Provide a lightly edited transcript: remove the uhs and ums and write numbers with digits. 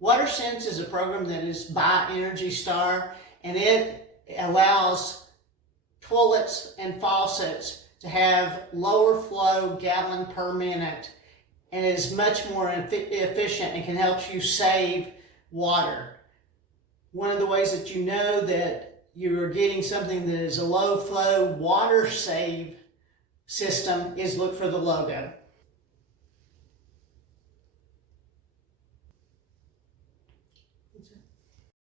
WaterSense is a program that is by Energy Star, and it allows toilets and faucets to have lower flow gallon per minute, and it is much more efficient and can help you save water. One of the ways that you know that you are getting something that is a low flow water save system is look for the logo.